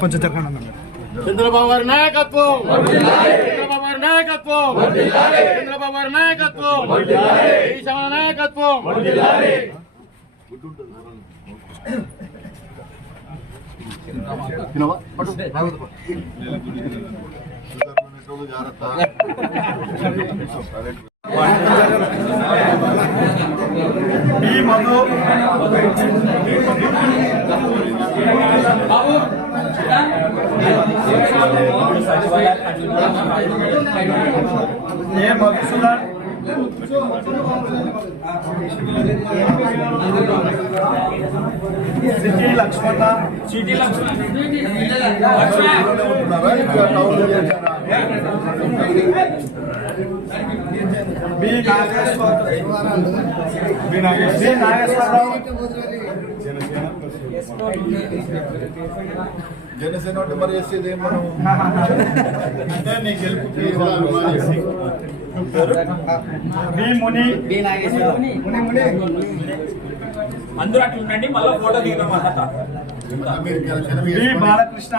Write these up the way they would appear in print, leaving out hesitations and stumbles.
కొంచెం జరగండి. చంద్రబాబు గారి నాయకత్వం, చంద్రబాబు గారి నాయకత్వం, చంద్రబాబు గారి నాయకత్వం, ఈశాన నాయకత్వం. ఈ మధు ఏ మధుసూదన్ సిటీ లక్ష్మణ బి నాగేశ్వరరావు జనసేన మరి వేసేది మనం నీ గెలుపుకి ముని అందరూ అట్లా ఉండండి, మళ్ళీ ఫోటో దిగుతాం. బాలకృష్ణ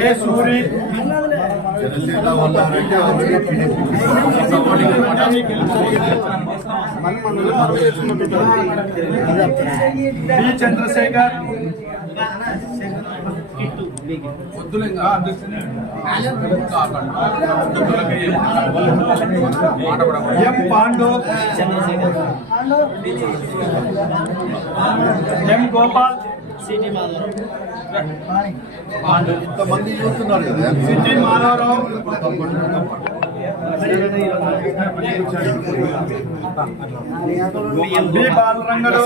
ఏ సూరి జనసేన వాళ్ళంటే B Chandrasekhar M Pandu M Gopal ఇంతమంది చూస్తున్నారు కదా C T Madhavarao B Balarangadu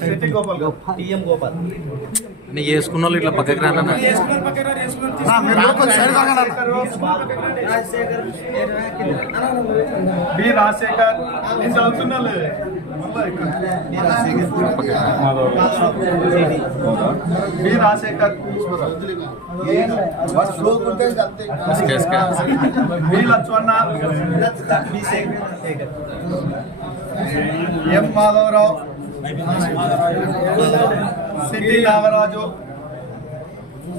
C T Gopal చేసుకున్న వాళ్ళు ఇట్లా పక్కకి రానన్నా బి రాజశేఖర్ నేను చదువుతున్నా B Rajasekhar B Lakshmana M Madhavarao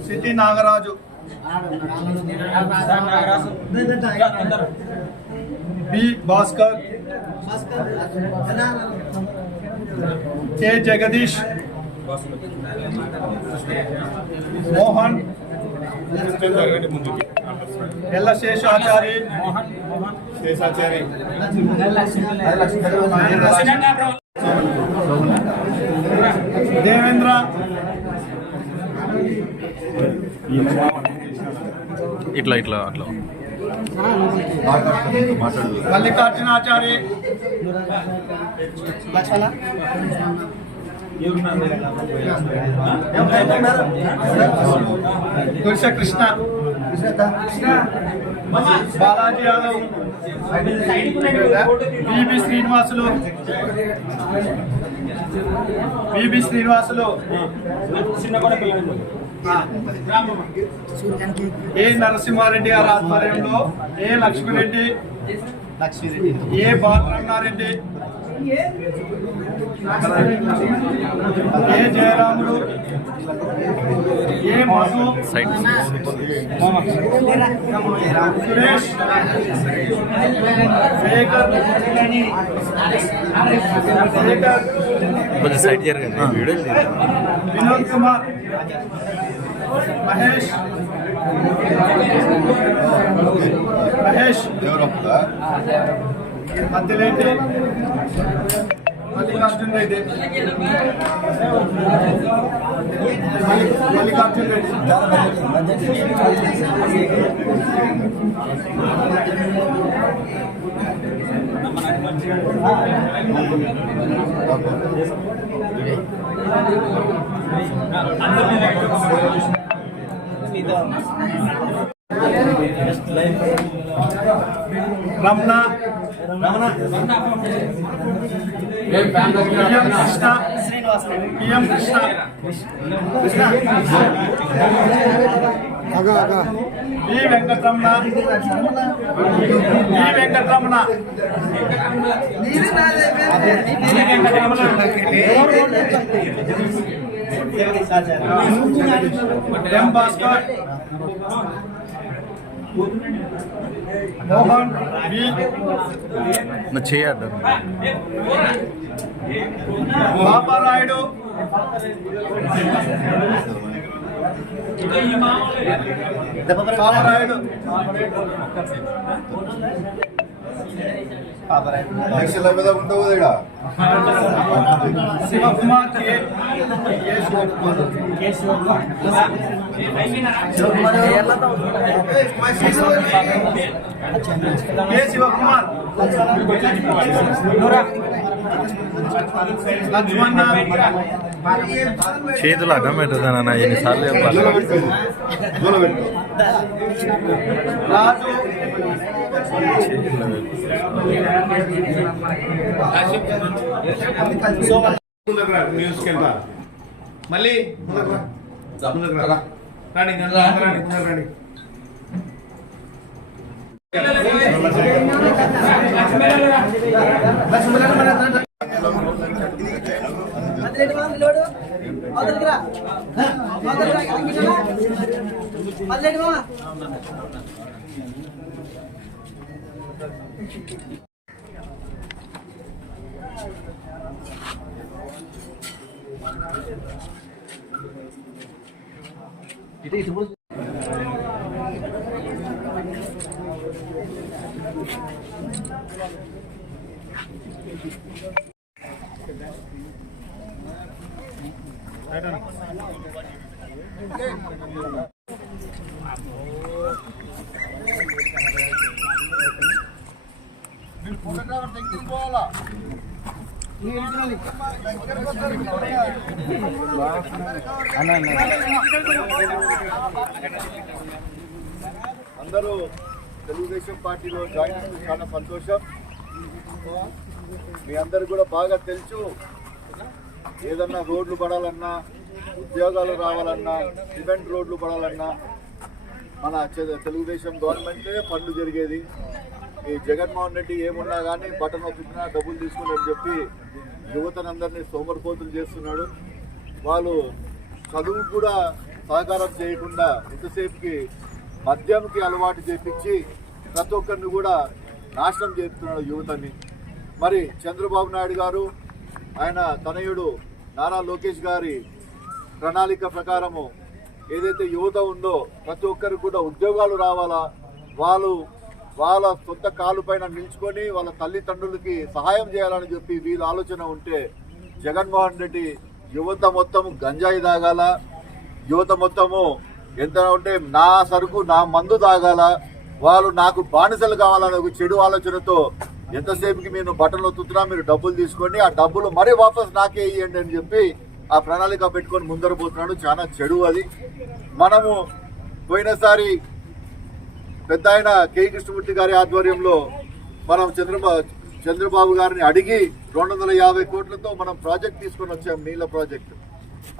C T Nagaraju B Bhaskar K Jagadish Mohan ఎల్ల శేషాచారి దేవేంద్ర ఇట్లా ఇట్లా అట్లా మల్లికార్జునాచారి తులసి కృష్ణ బాలాజీ యాదవ్ బిబి శ్రీనివాసులు ఏ నరసింహారెడ్డి గారి ఆధ్వర్యంలో ఏ లక్ష్మిరెడ్డి ఏ బాలరంగారెడ్డి ఏ జయరాముడు ఏ మధు సురేష్ శేఖర్ కొంచెం సైడ్ జరగండి వినోద్ కుమార్ మహేష్ మధ్యలేటి మల్లికార్జున్ రెడ్డి రమణ పిఎం కృష్ణ వి వెంకటరమణ ఎం భాస్కర్ మోహన్ వి నా చేయడ్డా బాబారాయుడు లక్షల మీద ఉండవు ఇక్కడ శివకుమార్ కే శివకుమార్ లక్ష్మణ చేతులు అడ్డం పెట్టదన్న ఎన్నిసార్లు చెప్పాలి రాజు న్యూస్కి వెళ్తా మళ్ళీ రాణి రాణి అందరూ తెలుగుదేశం పార్టీలో జాయిన్ అయినందుకు చాలా సంతోషం. మీ అందరు కూడా బాగా తెలుసు, ఏదన్నా రోడ్లు పడాలన్నా, ఉద్యోగాలు రావాలన్నా, సిమెంట్ రోడ్లు పడాలన్నా మన తెలుగుదేశం గవర్నమెంటే పనులు జరిగేది. ఈ జగన్మోహన్ రెడ్డి ఏమున్నా కానీ బటన్ నొక్కినా డబ్బులు తీసుకుని చెప్పి యువతనందరినీ సోమరిపోతులు చేస్తున్నాడు. వాళ్ళు చదువు కూడా సహకారం చేయకుండా ఇంతసేపుకి మద్యంకి అలవాటు చేపించి ప్రతి ఒక్కరిని కూడా నాశనం చేస్తున్నాడు యువతని. మరి చంద్రబాబు నాయుడు గారు ఆయన తనయుడు నారా లోకేష్ గారి ప్రణాళిక ప్రకారము ఏదైతే యువత ఉందో ప్రతి ఒక్కరికి కూడా ఉద్యోగాలు రావాలా, వాళ్ళు వాళ్ళ సొంత కాలు పైన నిల్చుకొని వాళ్ళ తల్లిదండ్రులకి సహాయం చేయాలని చెప్పి వీళ్ళ ఆలోచన ఉంటే, జగన్మోహన్ రెడ్డి యువత మొత్తము గంజాయి తాగాల, యువత మొత్తము ఎంత ఉంటే నా సరుకు నా మందు తాగాల, వాళ్ళు నాకు బానిసలు కావాలనే ఒక చెడు ఆలోచనతో ఎంతసేపుకి మీరు బట్టలు ఒత్తుతున్నా మీరు డబ్బులు తీసుకోండి, ఆ డబ్బులు మరీ వాపస్ నాకే ఇవ్వండి అని చెప్పి ఆ ప్రణాళిక పెట్టుకొని ముందర పోతున్నాడు. చాలా చెడు అది. మనము పోయినసారి పెద్ద ఆయన కె కృష్ణమూర్తి గారి ఆధ్వర్యంలో మనం చంద్రబాబు గారిని అడిగి 250 కోట్లతో మనం ప్రాజెక్ట్ తీసుకొని వచ్చాం, నీళ్ళ ప్రాజెక్టు.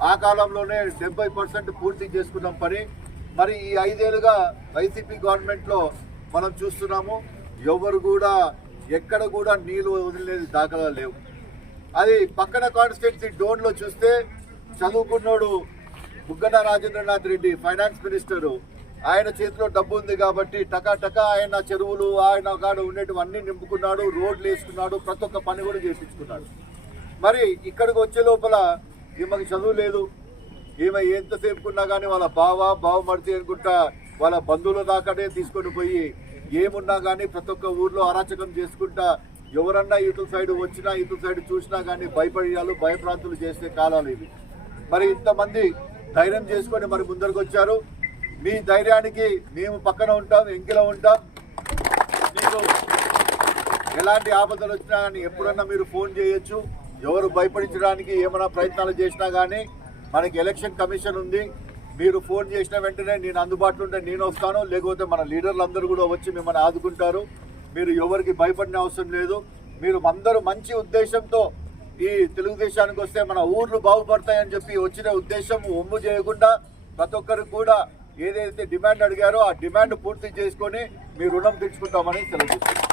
ఆ కాలంలోనే 70% పూర్తి చేసుకున్నాం పని. మరి ఈ 5 ఏళ్ళుగా వైసీపీ గవర్నమెంట్లో మనం చూస్తున్నాము, ఎవరు కూడా ఎక్కడ కూడా నీళ్లు వదిలేని దాఖలాలు లేవు. అది పక్కన కాన్స్టిట్యున్సీ డోన్లో చూస్తే చదువుకున్నోడు బుగ్గన రాజేంద్రనాథ్ రెడ్డి ఫైనాన్స్ మినిస్టరు, ఆయన చేతిలో డబ్బు ఉంది కాబట్టి టకా ఆయన చెరువులు ఆయన కాడ ఉండేటివన్నీ నింపుకున్నాడు, రోడ్లు వేసుకున్నాడు, ప్రతి ఒక్క పని కూడా చేయించుకున్నాడు. మరి ఇక్కడికి వచ్చే లోపల ఈమెకి చదువు లేదు, ఈమె ఎంతసేపుకున్నా కానీ వాళ్ళ బావమర్చి అనుకుంటా వాళ్ళ బంధువుల దాకానే తీసుకొని పోయి ఏమున్నా కానీ ప్రతి ఒక్క ఊర్లో అరాచకం చేసుకుంటా ఎవరన్నా ఇటు సైడ్ వచ్చినా ఇటు సైడ్ చూసినా కానీ భయపడియాలు భయప్రాంతులు చేసే కాలాలు ఇవి. మరి ఇంతమంది ధైర్యం చేసుకొని మరి ముందరకు వచ్చారు. మీ ధైర్యానికి మేము పక్కన ఉంటాం, ఎంకిలో ఉంటాం. మీకు ఎలాంటి ఆపదలు వచ్చినా కానీ ఎప్పుడన్నా మీరు ఫోన్ చేయొచ్చు. ఎవరు భయపడించడానికి ఏమైనా ప్రయత్నాలు చేసినా కానీ మనకి ఎలక్షన్ కమిషన్ ఉంది, మీరు ఫోన్ చేసిన వెంటనే నేను అందుబాటులో ఉంటే నేను వస్తాను, లేకపోతే మన లీడర్లు అందరూ కూడా వచ్చి మిమ్మల్ని ఆదుకుంటారు. మీరు ఎవరికి భయపడిన అవసరం లేదు. మీరు అందరూ మంచి ఉద్దేశంతో ఈ తెలుగుదేశానికి వస్తే మన ఊర్లు బాగుపడతాయని చెప్పి వచ్చిన ఉద్దేశం ఒమ్ము చేయకుండా ప్రతి ఒక్కరికి కూడా ఏదైతే డిమాండ్ అడిగారో ఆ డిమాండ్ పూర్తి చేసుకొని మీ రుణం తీర్చుకుంటామని తెలియజేస్తున్నాం.